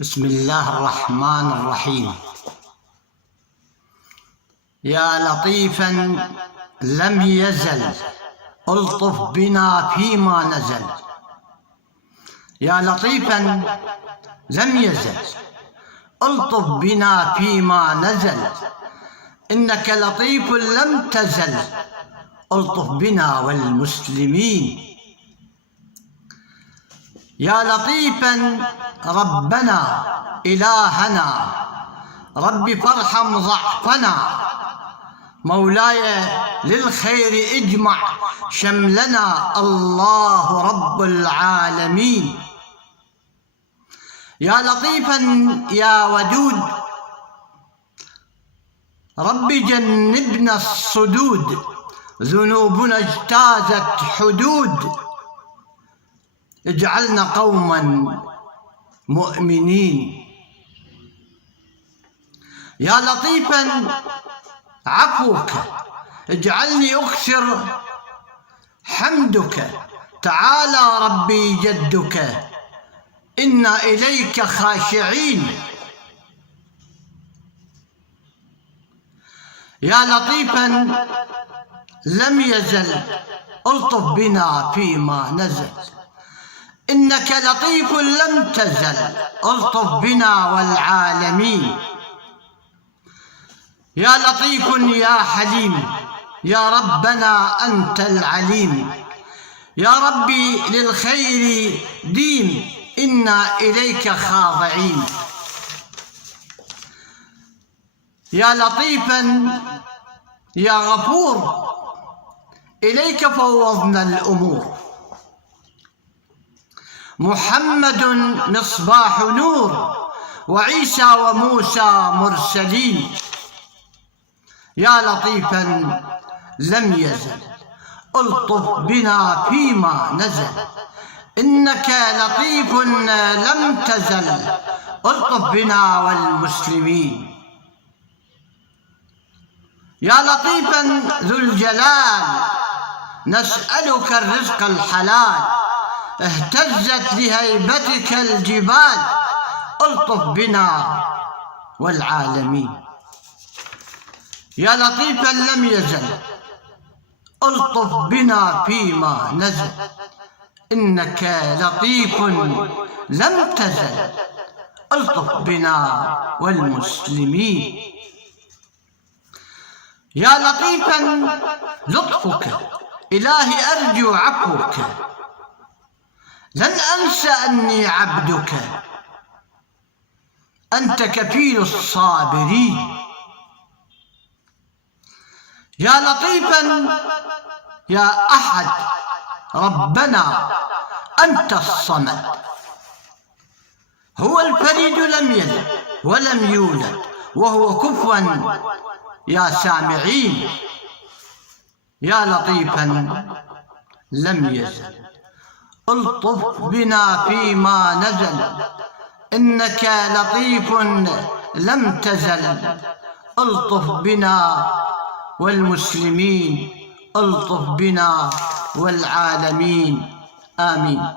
بسم الله الرحمن الرحيم. يا لطيفا لم يزل الطف بنا فيما نزل. يا لطيفا لم يزل الطف بنا فيما نزل، إنك لطيف لم تزل الطف بنا والمسلمين. يا لطيفا ربنا إلهنا رب فارحم ضعفنا، مولاي للخير اجمع شملنا الله رب العالمين. يا لطيفا يا ودود رب جنبنا الصدود، ذنوبنا اجتازت حدود، اجعلنا قوما مؤمنين. يا لطيفا عفوك اجعلني أكثر حمدك، تعالى ربي جدك إنا إليك خاشعين. يا لطيفا لم يزل الطف بنا فيما نزل، إنك لطيف لم تزل الطف بنا والعالمين. يا لطيف يا حليم يا ربنا أنت العليم، يا ربي للخير دين إنا إليك خاضعين. يا لطيفا يا غفور إليك فوضنا الأمور، محمد مصباح نور وعيسى وموسى مرسلين. يا لطيفا لم يزل الطف بنا فيما نزل، إنك لطيف لم تزل الطف بنا والمسلمين. يا لطيفا ذو الجلال نسألك الرزق الحلال، اهتزت لهيبتك الجبال الطف بنا والعالمين. يا لطيفا لم يزل الطف بنا فيما نزل، إنك لطيف لم تزل الطف بنا والمسلمين. يا لطيفا لطفك إلهي أرجو عفوك، لن أنسى أني عبدك أنت كفيل الصابرين. يا لطيفا يا أحد ربنا أنت الصمد، هو الفريد لم يلد ولم يولد وهو كفوا يا سامعين. يا لطيفا لم يزل الطف بنا فيما نزل، إنك لطيف لم تزل الطف بنا والمسلمين، الطف بنا والعالمين. آمين.